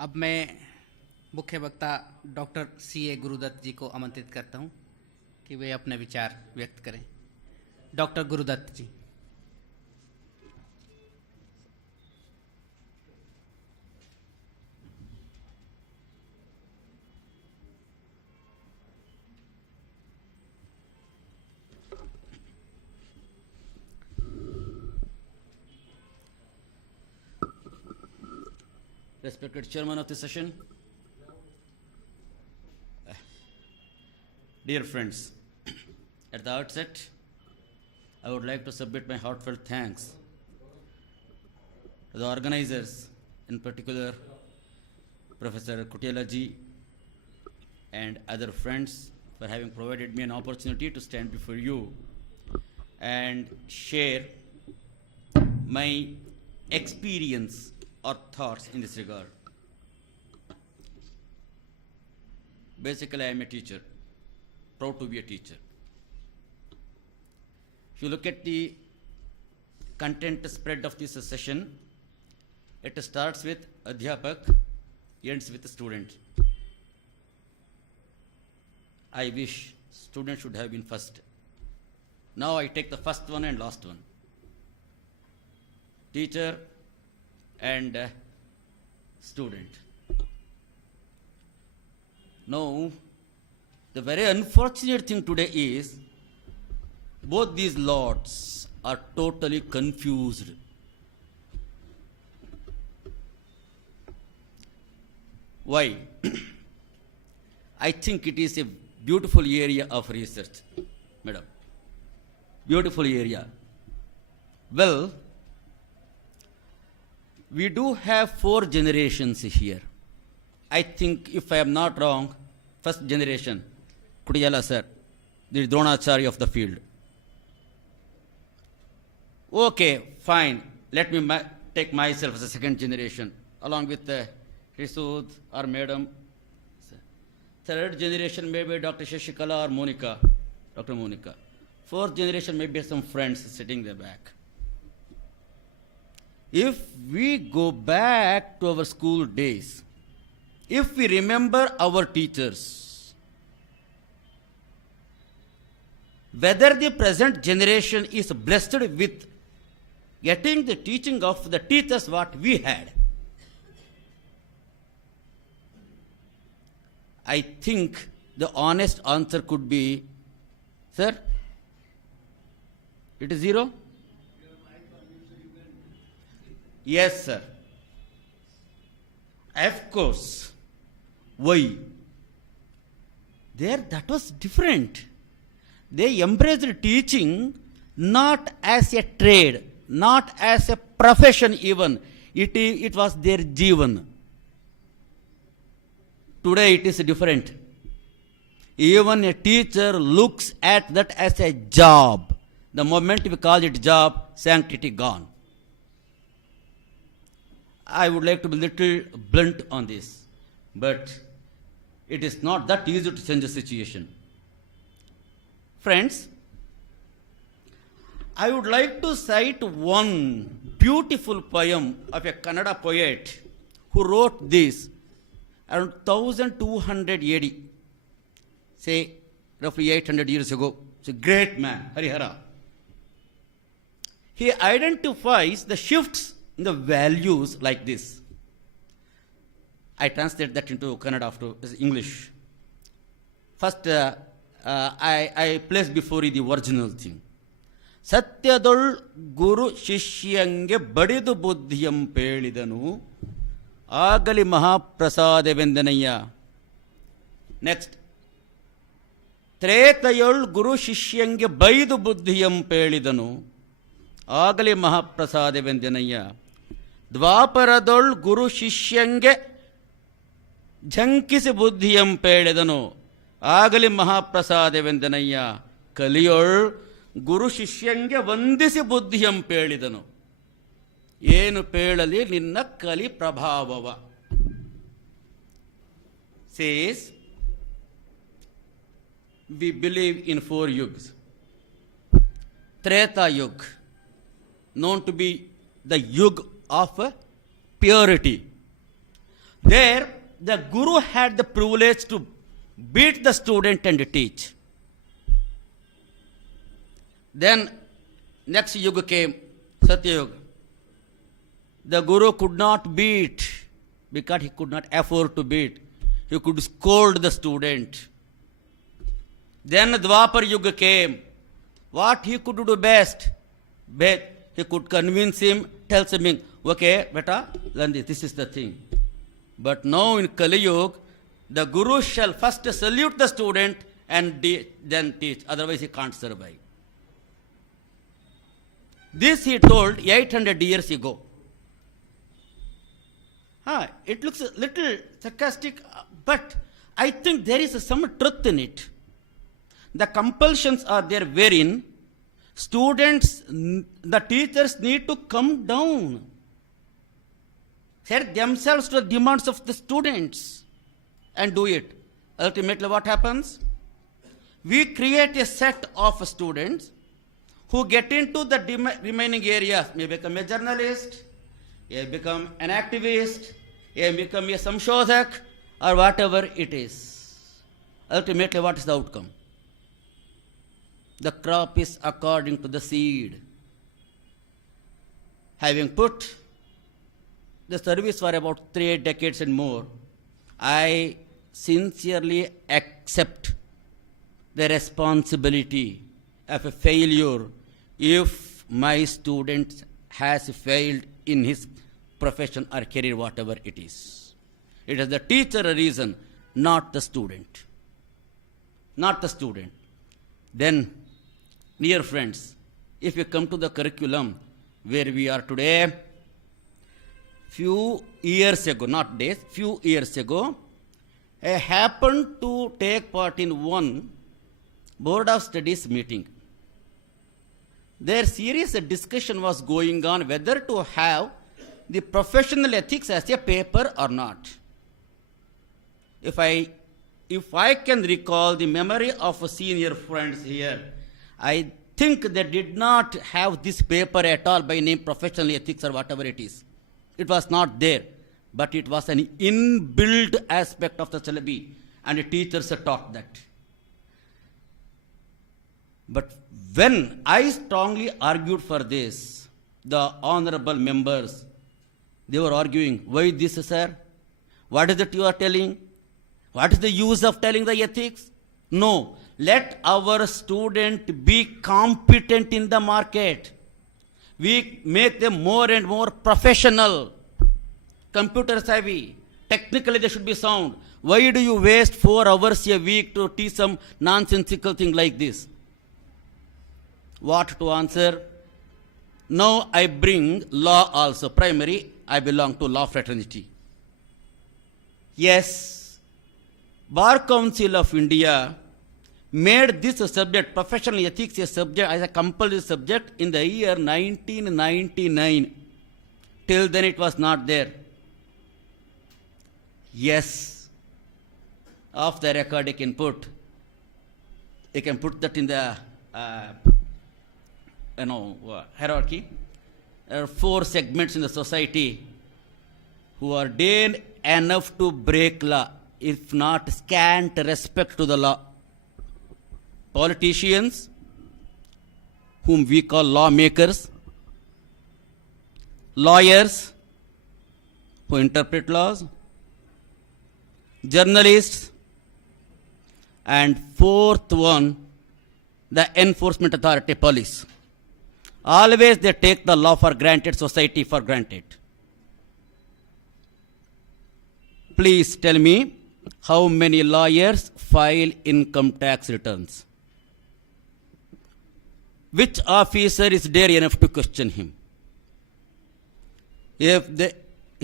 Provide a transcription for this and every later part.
अब मैं मुख्य वक्ता डॉक्टर C.A. गुरुदत्त जी को आमंत्रित करता हूं कि वे अपने विचार व्यक्त करें। Doctor Gurudatt ji. Respected chairman of the session, dear friends, at the outset, I would like to submit my heartfelt thanks to the organizers, in particular Professor Kutiala ji and other friends for having provided me an opportunity to stand before you and share my experience or thoughts in this regard. Basically, I am a teacher, proud to be a teacher. If you look at the content spread of this session, it starts with Adhyapak, ends with student. I wish student should have been first. Now I take the first one and last one. Teacher and student. Now, the very unfortunate thing today is both these lots are totally confused. Why? I think it is a beautiful area of research, madam. Beautiful area. Well, we do have 4 generations here. I think, if I am not wrong, first generation, Kudiyala sir, the Dronacharya of the field. Okay, fine. Let me take myself as a second generation, along with Risud or Madam. Third generation may be Dr. Shashikala or Monica, Dr. Monica. Fourth generation may be some friends sitting there back. If we go back to our school days, if we remember our teachers, whether the present generation is blessed with getting the teaching of the teachers what we had, I think the honest answer could be, sir, it is 0? Yes, sir. Of course. Why? There, that was different. They embraced teaching not as a trade, not as a profession even. It was their jivan. Today it is different. Even a teacher looks at that as a job. The moment we call it job, sanctity gone. I would like to be little blunt on this, but it is not that easy to change the situation. Friends, I would like to cite one beautiful poem of a Kannada poet who wrote this around 1200 AD, say roughly 800 years ago. It's a great man, Harihara. He identifies the shifts in the values like this. I translate that into Kannada after English. First, I place before you the original thing. Satyadol Guru Shishyange Badidu Buddhiyam Pelidanu Agali Mahaprasade Vendanaya. Next. Tretayol Guru Shishyange Baidu Buddhiyam Pelidanu Agali Mahaprasade Vendanaya. ದ್ವಾಪರದೊಳ್ ಗುರು ಶಿಷ್ಯಂಗೆ ಝಂಕಿಸಿ ಬುದ್ಧಿಯಂ ಪೇಳೆದನು ಆಗಲಿ ಮಹಾಪ್ರಸಾದವೆಂದನಯ್ಯ. ಕಲಿಯೊಳ್ ಗುರು ಶಿಷ್ಯಂಗೆ ವಂದಿಸಿ ಬುದ್ಧಿಯಂ ಪೇಳಿದನು. ಏನು ಪೇಳಲಿ ನಿನ್ನ ಕಲಿ ಪ್ರಭಾವವ. Says we believe in 4 yugs. Treta Yug, known to be the yug of purity. There, the guru had the privilege to beat the student and teach. Then, next yuga came, Satya Yuga. The guru could not beat because he could not afford to beat. He could scold the student. Then Dwapar Yuga came. What he could do best? He could convince him, tells him, okay, beta, learn this, this is the thing. But now in Kali Yuga, the guru shall first salute the student and then teach, otherwise he can't survive. This he told 800 years ago. It looks a little sarcastic, but I think there is some truth in it. The compulsions are there wherein students, the teachers need to come down, set themselves to the demands of the students and do it. Ultimately what happens? We create a set of students who get into the remaining areas, may become a journalist, may become an activist, may become a samshodhak, or whatever it is. Ultimately, what is the outcome? The crop is according to the seed. Having put the service for about 3 decades and more, I sincerely accept the responsibility of a failure if my student has failed in his profession or career, whatever it is. It is the teacher a reason, not the student. Not the student. Then, dear friends, if you come to the curriculum where we are today, few years ago, not days, few years ago, I happened to take part in one Board of Studies meeting. Their serious discussion was going on whether to have the professional ethics as a paper or not. If I can recall the memory of senior friends here, I think they did not have this paper at all by name professional ethics or whatever it is. It was not there, but it was an inbuilt aspect of the syllabi, and the teachers taught that. But when I strongly argued for this, the honorable members, they were arguing, why this, sir? What is it you are telling? What is the use of telling the ethics? No, let our student be competent in the market. We make them more and more professional, computer savvy, technically they should be sound. Why do you waste 4 hours a week to teach some nonsensical thing like this? What to answer? Now I bring law also. Primary, I belong to law fraternity. Yes, Bar Council of India made this a subject, professional ethics a subject, as a compulsory subject in the year 1999. Till then it was not there. Yes, off the record you can put that in the hierarchy. There are 4 segments in the society who are dared enough to break law, if not scant respect to the law. Politicians, whom we call lawmakers, lawyers, who interpret laws, journalists, and 4th one, the enforcement authority, police. Always they take the law for granted, society for granted. Please tell me how many lawyers file income tax returns. Which officer is dare enough to question him? If he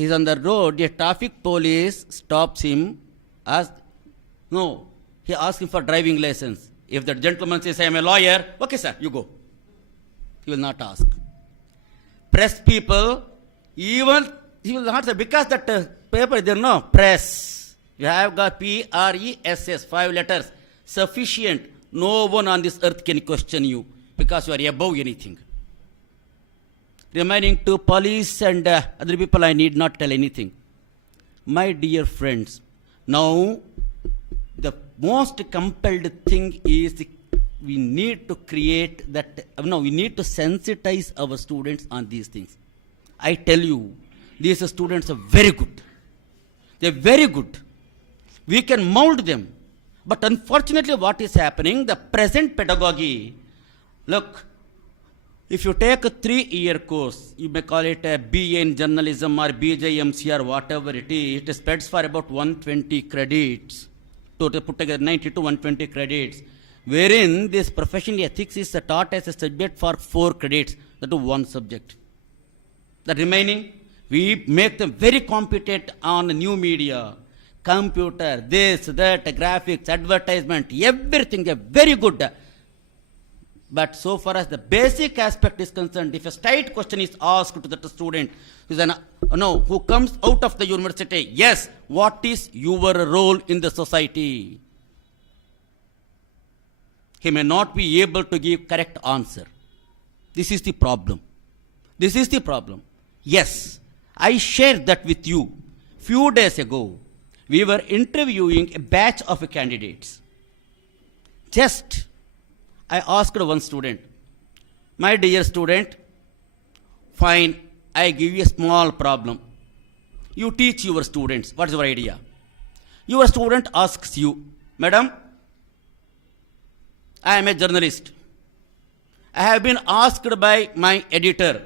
is on the road, a traffic police stops him, he asks him for driving license. If the gentleman says, I am a lawyer, okay sir, you go. He will not ask. Press people, even he will not say, because that paper there, no, press. You have got PRESS, 5 letters, sufficient. No one on this earth can question you because you are above anything. Remaining to police and other people, I need not tell anything. My dear friends, now the most compelled thing is we need to create that, we need to sensitize our students on these things. I tell you, these students are very good. They're very good. We can mold them. But unfortunately, what is happening, the present pedagogy, look, if you take a 3-year course, you may call it a BA in journalism or BJMC or whatever it is, it spreads for about 120 credits, to put together 90 to 120 credits, wherein this professional ethics is taught as a subject for 4 credits, that is one subject. The remaining, we make them very competent on new media, computer, this, that, graphics, advertisement, everything, they're very good. But so far as the basic aspect is concerned, if a straight question is asked to the student who comes out of the university, yes, what is your role in the society? He may not be able to give correct answer. This is the problem. This is the problem. Yes, I shared that with you. Few days ago, we were interviewing a batch of candidates. Just I asked one student, my dear student, fine, I give you a small problem. You teach your students. What is your idea? Your student asks you, Madam, I am a journalist. I have been asked by my editor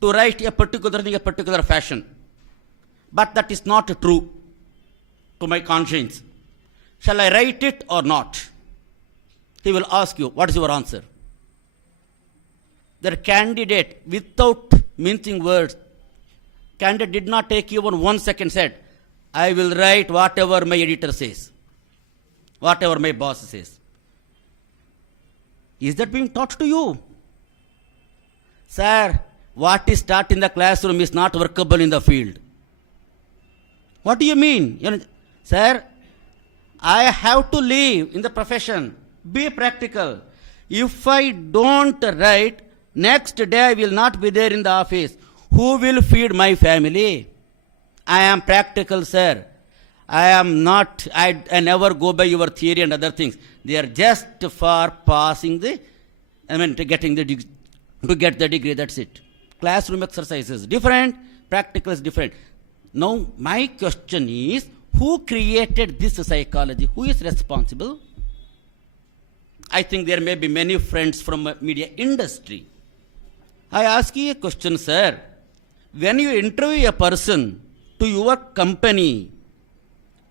to write a particular thing, a particular fashion. But that is not true to my conscience. Shall I write it or not? He will ask you, what is your answer? The candidate, without mincing words, candidate did not take even 1 second, said, I will write whatever my editor says, whatever my boss says. Is that being taught to you? Sir, what is taught in the classroom is not workable in the field. What do you mean? Sir, I have to live in the profession. Be practical. If I don't write, next day I will not be there in the office. Who will feed my family? I am practical, sir. I am not, I never go by your theory and other things. They are just for passing to getting the degree, to get the degree, that's it. Classroom exercise is different, practical is different. Now, my question is, who created this psychology? Who is responsible? I think there may be many friends from media industry. I ask you a question, sir. When you interview a person to your company,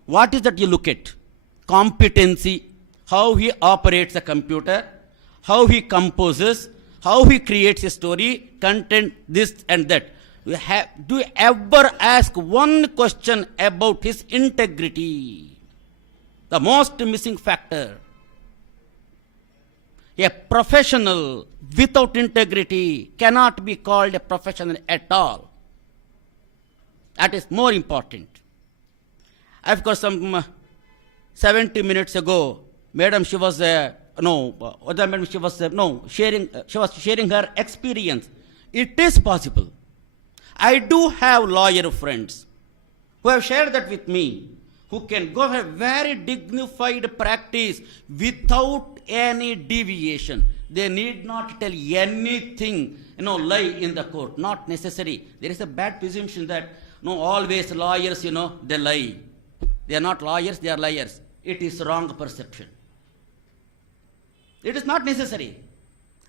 what is that you look at? Competency, how he operates a computer, how he composes, how he creates a story, content, this and that. Do you ever ask one question about his integrity? The most missing factor. A professional without integrity cannot be called a professional at all. That is more important. Of course, some 70 minutes ago, madam, she was sharing her experience. It is possible. I do have lawyer friends who have shared that with me, who can go have very dignified practice without any deviation. They need not tell anything, lie in the court. Not necessary. There is a bad presumption that, always lawyers, they lie. They are not lawyers, they are liars. It is wrong perception. It is not necessary.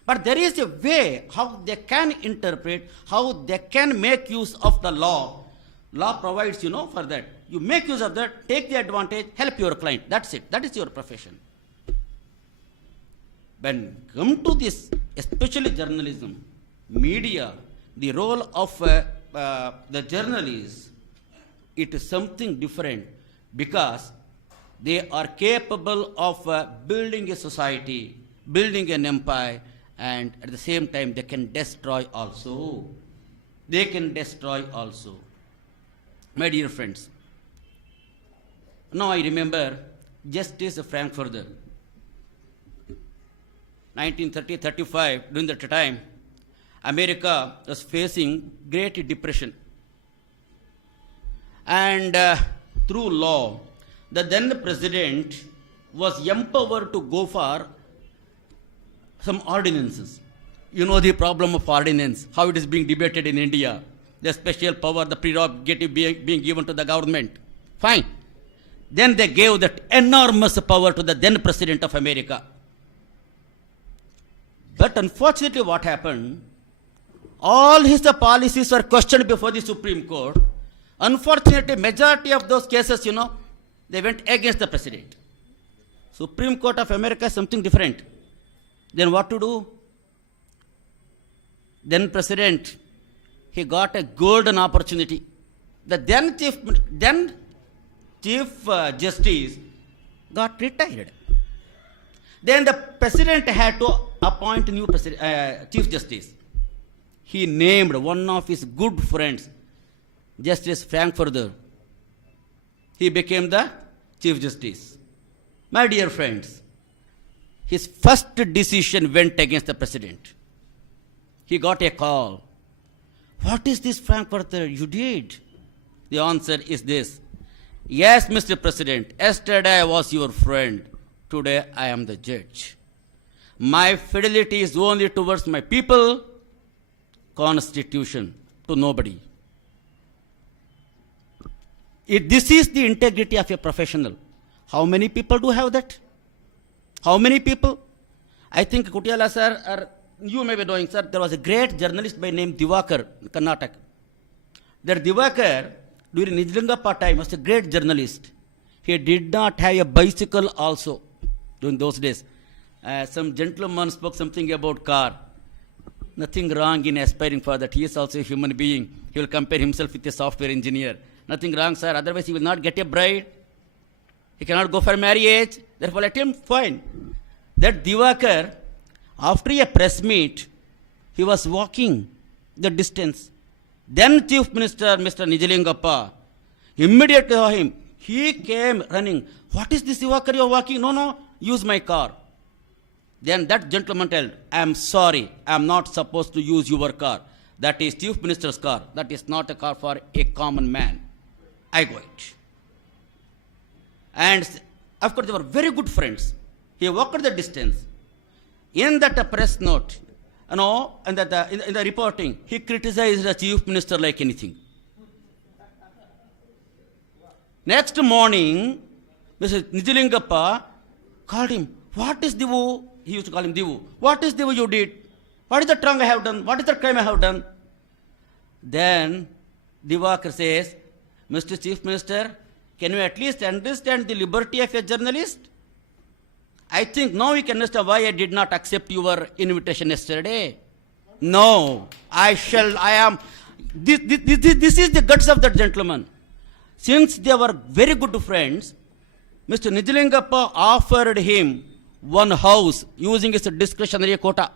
But there is a way how they can interpret, how they can make use of the law. Law provides, for that. You make use of that, take the advantage, help your client. That's it. That is your profession. When come to this, especially journalism, media, the role of the journalists, it is something different because they are capable of building a society, building an empire, and at the same time they can destroy also. They can destroy also. My dear friends, now I remember Justice Frankfurter, 1930-35, during that time, America was facing Great Depression. And through law, the then president was empowered to go for some ordinances. You know the problem of ordinance, how it is being debated in India, the special power, the prerogative being given to the government. Fine. Then they gave that enormous power to the then president of America. But unfortunately what happened, all his policies were questioned before the Supreme Court. Unfortunately, majority of those cases, they went against the president. Supreme Court of America is something different. Then what to do? Then president, he got a golden opportunity. The then chief justice got retired. Then the president had to appoint a new chief justice. He named one of his good friends, Justice Frankfurter. He became the chief justice. My dear friends, his first decision went against the president. He got a call. What is this, Frankfurter, you did? The answer is this. Yes, Mr. President, yesterday I was your friend. Today I am the judge. My fidelity is only towards my people, Constitution, to nobody. This is the integrity of a professional. How many people do have that? How many people? I think Kutiala sir, or you may be knowing, sir, there was a great journalist by name Divakar in Karnataka. That Divakar, during Nijlingappa time, was a great journalist. He did not have a bicycle also during those days. Some gentleman spoke something about car. Nothing wrong in aspiring for that. He is also a human being. He will compare himself with a software engineer. Nothing wrong, sir. Otherwise, he will not get a bride. He cannot go for marriage. Therefore, let him fine. That Divakar, after a press meet, he was walking the distance. Then Chief Minister, Mr. Nijalingappa, immediately saw him. He came running. What is this, Divakar, you are walking? No, use my car. Then that gentleman told, I am sorry, I am not supposed to use your car. That is Chief Minister's car. That is not a car for a common man. I go it. And of course, they were very good friends. He walked the distance. In that press note, in the reporting, he criticized the Chief Minister like anything. Next morning, Mr. Nijalingappa called him. What is Divu? He used to call him Divu. What is Divu you did? What is the wrong I have done? What is the crime I have done? Then Divakar says, Mr. Chief Minister, can you at least understand the liberty of a journalist? I think now you can understand why I did not accept your invitation yesterday. No, this is the guts of that gentleman. Since they were very good friends, Mr. Nijalingappa offered him one house using his discretionary quota.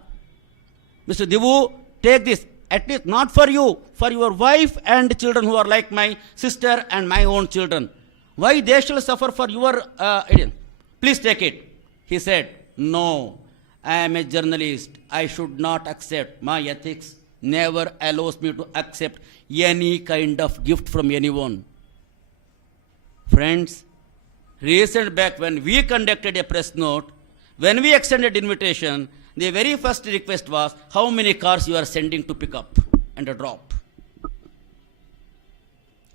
Mr. Divu, take this, at least not for you, for your wife and children who are like my sister and my own children. Why they shall suffer for your please take it. He said, no, I am a journalist. I should not accept. My ethics never allows me to accept any kind of gift from anyone. Friends, recent back when we conducted a press note, when we extended invitation, the very first request was how many cars you are sending to pick up and a drop.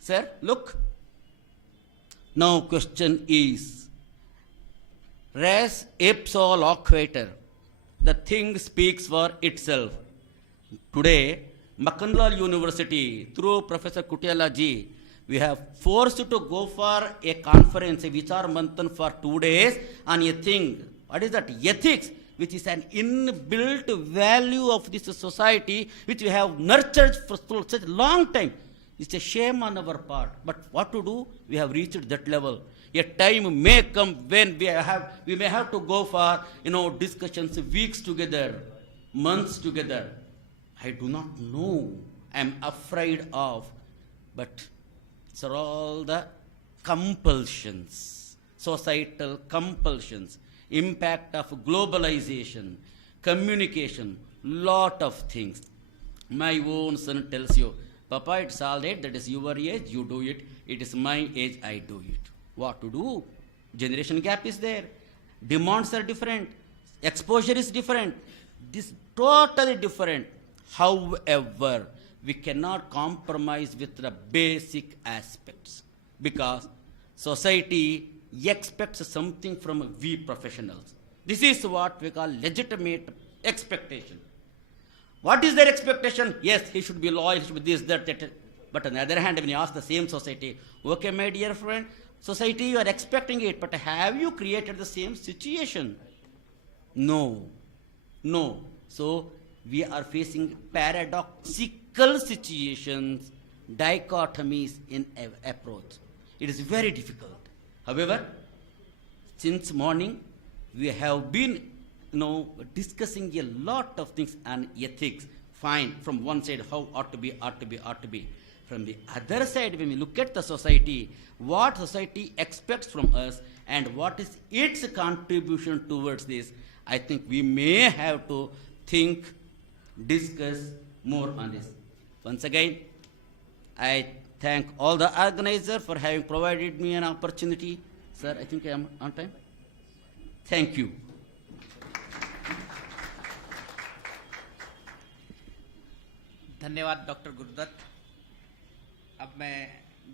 Sir, look. Now question is, res ipsa loquitur. The thing speaks for itself. Today, Makanlal University, through Professor Kutiala ji, we have forced to go for a conference, a Vichar Manthan for 2 days on a thing. What is that? Ethics, which is an inbuilt value of this society, which we have nurtured for such a long time. It's a shame on our part. But what to do? We have reached that level. A time may come when we may have to go for discussions weeks together, months together. I do not know. I am afraid of. But these are all the compulsions, societal compulsions, impact of globalization, communication, lot of things. My own son tells you, Papa, it's all right, that is your age, you do it. It is my age, I do it. What to do? Generation gap is there. Demands are different. Exposure is different. This totally different. However, we cannot compromise with the basic aspects because society expects something from we professionals. This is what we call legitimate expectation. What is their expectation? Yes, he should be loyal, he should be this, that, that. But on the other hand, when you ask the same society, okay, my dear friend, society, you are expecting it, but have you created the same situation? No. No. So, we are facing paradoxical situations, dichotomies in approach. It is very difficult. However, since morning, we have been discussing a lot of things on ethics. Fine, from one side, how ought to be. From the other side, when we look at the society, what society expects from us and what is its contribution towards this, I think we may have to think, discuss more on this. Once again, I thank all the organizers for having provided me an opportunity. Sir, I think I am on time. Thank you. धन्यवाद doctor Gurudatt. अब मैं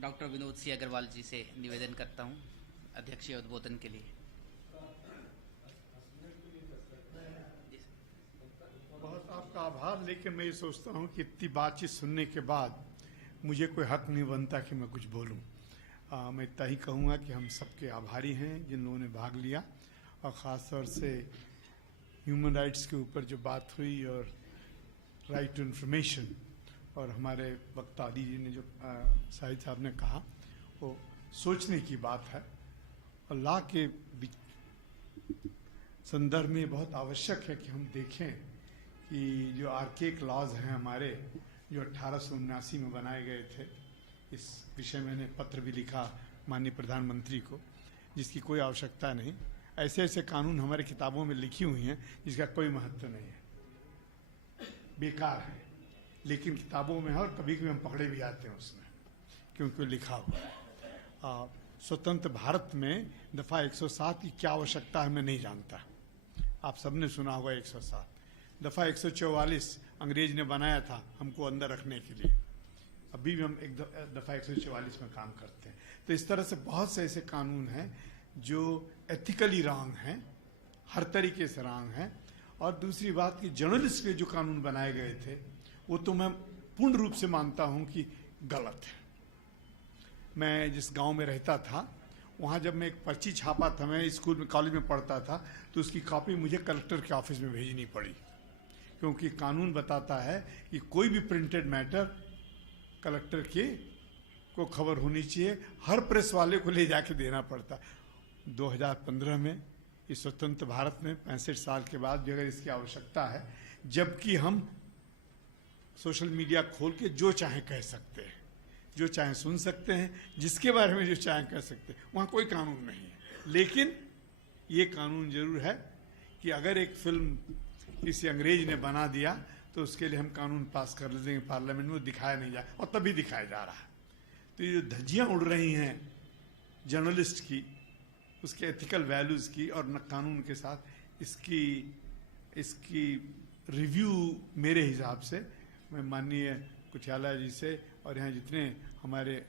doctor Vinod Singh Agarwal जी से निवेदन करता हूं अध्यक्षीय उद्बोधन के लिए। बहुत आपका आभार, लेकिन मैं ये सोचता हूँ कि इतनी बातचीत सुनने के बाद मुझे कोई हक नहीं बनता कि मैं कुछ बोलूँ। मैं इतना ही कहूँगा कि हम सबके आभारी हैं जिन लोगों ने भाग लिया, और ख़ास तौर से ह्यूमन राइट्स के ऊपर जो बात हुई और राइट टू इन्फॉर्मेशन, और हमारे वक्ता आदि जी ने जो शाहिद साहब ने कहा वो सोचने की बात है, और लॉ के संदर्भ में बहुत आवश्यक है कि हम देखें कि जो आर्केक लॉज हैं हमारे, जो 1879 में बनाए गए थे, इस विषय में मैंने पत्र भी लिखा माननीय प्रधानमंत्री को, जिसकी कोई आवश्यकता नहीं। ऐसे ऐसे कानून हमारे किताबों में लिखी हुई हैं जिसका कोई महत्व नहीं है, बेकार है, लेकिन किताबों में है और कभी कभी हम पकड़े भी आते हैं उसमें क्योंकि लिखा हुआ है। स्वतंत्र भारत में दफ़ा 107 की क्या आवश्यकता है मैं नहीं जानता। आप सबने सुना होगा 107। दफ़ा 144 अंग्रेज ने बनाया था हमको अंदर रखने के लिए, अभी भी हम एक दफ़ा 144 में काम करते हैं। तो इस तरह से बहुत से ऐसे कानून हैं जो एथिकली रॉन्ग हैं, हर तरीके से रॉन्ग हैं। और दूसरी बात कि जर्नलिस्ट के जो कानून बनाए गए थे वो तो मैं पूर्ण रूप से मानता हूं कि गलत है। मैं जिस गांव में रहता था वहां जब मैं एक पर्ची छापा था, मैं स्कूल में कॉलेज में पढ़ता था, तो उसकी कॉपी मुझे कलेक्टर के ऑफिस में भेजनी पड़ी, क्योंकि कानून बताता है कि कोई भी प्रिंटेड मैटर कलेक्टर के को खबर होनी चाहिए, हर प्रेस वाले को ले जाके देना पड़ता। 2015 में इस स्वतंत्र भारत में 65 साल के बाद भी अगर इसकी आवश्यकता है, जबकि हम सोशल मीडिया खोल के जो चाहे कह सकते हैं, जो चाहे सुन सकते हैं, जिसके बारे में जो चाहे कह सकते हैं, वहाँ कोई कानून नहीं है। लेकिन ये कानून जरूर है कि अगर एक फिल्म किसी अंग्रेज ने बना दिया तो उसके लिए हम कानून पास कर लेते हैं पार्लियामेंट में, वो दिखाया नहीं जाए, और तभी दिखाया जा रहा है। तो ये जो धज्जियाँ उड़ रही हैं जर्नलिस्ट की, उसके एथिकल वैल्यूज़ की और न कानून के साथ, इसकी रिव्यू मेरे हिसाब से मैं माननीय कुटियाला जी से और यहाँ जितने हमारे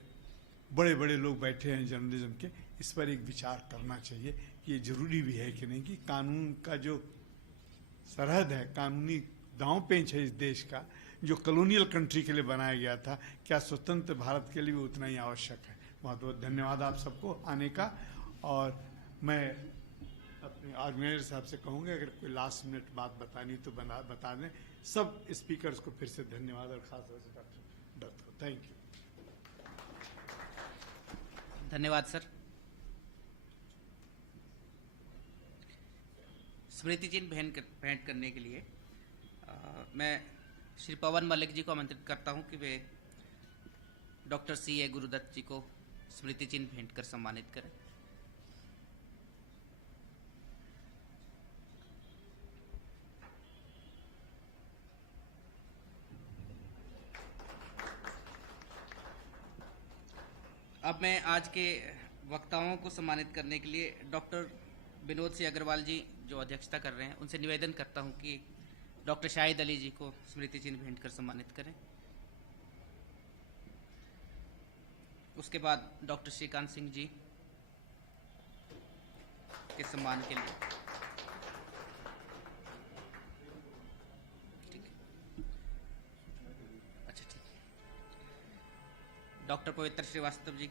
बड़े बड़े लोग बैठे हैं जर्नलिज्म के, इस पर एक विचार करना चाहिए कि ये ज़रूरी भी है कि नहीं, कि कानून का जो सरहद है, कानूनी दांव पेंच है इस देश का, जो कॉलोनियल कंट्री के लिए बनाया गया था, क्या स्वतंत्र भारत के लिए भी उतना ही आवश्यक है। बहुत बहुत धन्यवाद आप सबको आने का। और मैं अपने ऑर्गेनाइजर साहब से कहूँगा अगर कोई लास्ट मिनट बात बतानी तो बता दें। सब स्पीकर्स को फिर से धन्यवाद, और खास तौर से डॉक्टर दत्त को थैंक यू। धन्यवाद सर। स्मृति चिन्ह भेंट करने के लिए मैं श्री पवन मलिक जी को आमंत्रित करता हूं कि वे डॉक्टर CA गुरुदत्त जी को स्मृति चिन्ह भेंट कर सम्मानित करें। मैं आज के वक्ताओं को सम्मानित करने के लिए डॉक्टर विनोद सिंह अग्रवाल जी जो अध्यक्षता कर रहे हैं उनसे निवेदन करता हूं कि डॉक्टर शाहिद अली जी को स्मृति चिन्ह भेंट कर सम्मानित करें। उसके बाद डॉक्टर श्रीकांत सिंह जी के सम्मान के लिए ठीक है। अच्छा ठीक है। डॉक्टर पवित्र श्रीवास्तव जी,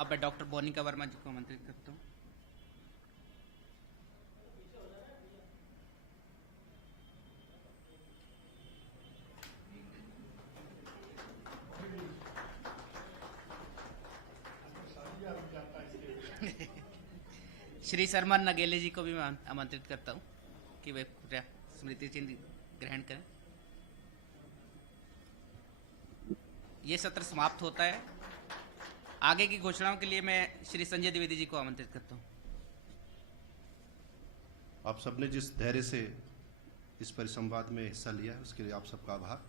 अब मैं डॉक्टर बोनिका वर्मा जी को आमंत्रित करता हूँ। श्री शर्मन नगेले जी को भी मैं आमंत्रित करता हूँ कि वे स्मृति चिन्ह ग्रहण करें। ये सत्र समाप्त होता है। आगे की घोषणाओं के लिए मैं श्री संजय द्विवेदी जी को आमंत्रित करता हूँ। आप सबने जिस धैर्य से इस परिसंवाद में हिस्सा लिया है उसके लिए आप सबका आभार।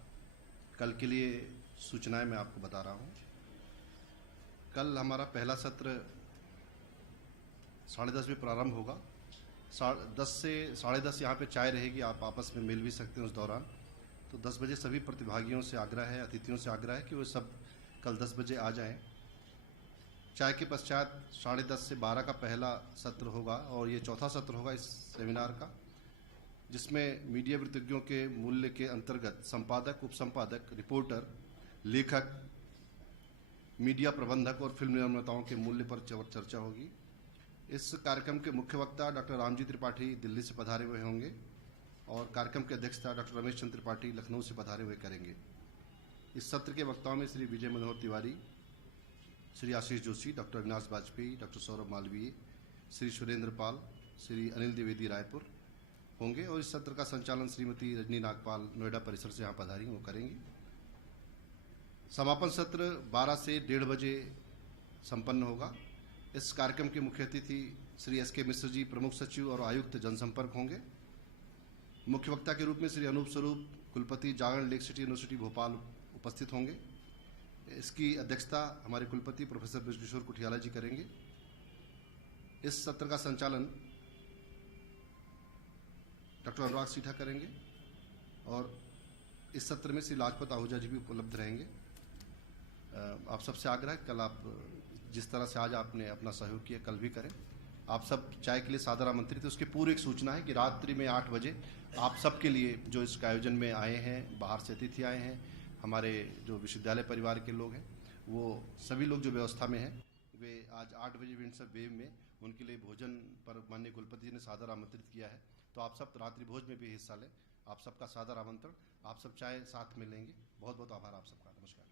कल के लिए सूचनाएं मैं आपको बता रहा हूँ। कल हमारा पहला सत्र 10:30 बजे प्रारंभ होगा। 10 से 10:30 यहाँ पे चाय रहेगी, आप आपस में मिल भी सकते हैं उस दौरान। तो 10 बजे सभी प्रतिभागियों से आग्रह है, अतिथियों से आग्रह है कि वो सब कल 10 बजे आ जाएं। चाय के पश्चात 10:30 से 12 का पहला सत्र होगा और ये चौथा सत्र होगा इस सेमिनार का, जिसमें मीडिया वृत्तिज्ञों के मूल्य के अंतर्गत संपादक, उपसंपादक, रिपोर्टर, लेखक, मीडिया प्रबंधक और फिल्म निर्माताओं के मूल्य पर चर्चा होगी। इस कार्यक्रम के मुख्य वक्ता डॉक्टर रामजी त्रिपाठी दिल्ली से पधारे हुए होंगे और कार्यक्रम की अध्यक्षता डॉक्टर रमेश चंद्र त्रिपाठी लखनऊ से पधारे हुए करेंगे। इस सत्र के वक्ताओं में श्री विजय मनोहर तिवारी, श्री आशीष जोशी, डॉक्टर अविनाश वाजपेयी, डॉक्टर सौरभ मालवीय, श्री सुरेंद्र पाल, श्री अनिल द्विवेदी रायपुर होंगे और इस सत्र का संचालन श्रीमती रजनी नागपाल नोएडा परिसर से यहाँ पधारी वो करेंगी। समापन सत्र 12 से 1:30 बजे संपन्न होगा। इस कार्यक्रम के मुख्य अतिथि श्री एस.के. मिश्र जी, प्रमुख सचिव और आयुक्त जनसंपर्क होंगे। मुख्य वक्ता के रूप में श्री अनूप स्वरूप, कुलपति जागरण लेक सिटी यूनिवर्सिटी भोपाल उपस्थित होंगे। इसकी अध्यक्षता हमारे कुलपति प्रोफेसर बृजकिशोर कुठियाला जी करेंगे। इस सत्र का संचालन डॉक्टर अनुराग सीठा करेंगे और इस सत्र में श्री लाजपत आहूजा जी भी उपलब्ध रहेंगे। आप सबसे आग्रह है कल आप जिस तरह से आज आपने अपना सहयोग किया कल भी करें। आप सब चाय के लिए सादर आमंत्रित है। उसकी पूरी एक सूचना है कि रात्रि में 8 बजे आप सबके लिए जो इसके आयोजन में आए हैं, बाहर से अतिथि आए हैं, हमारे जो विश्वविद्यालय परिवार के लोग हैं, वो सभी लोग जो व्यवस्था में हैं, वे आज 8 बजे विंडसर वेव में उनके लिए भोजन पर माननीय कुलपति जी ने सादर आमंत्रित किया है। तो आप सब रात्रि भोज में भी हिस्सा लें। आप सबका सादर आमंत्रण। आप सब चाय साथ में लेंगे। बहुत बहुत आभार आप सबका। नमस्कार।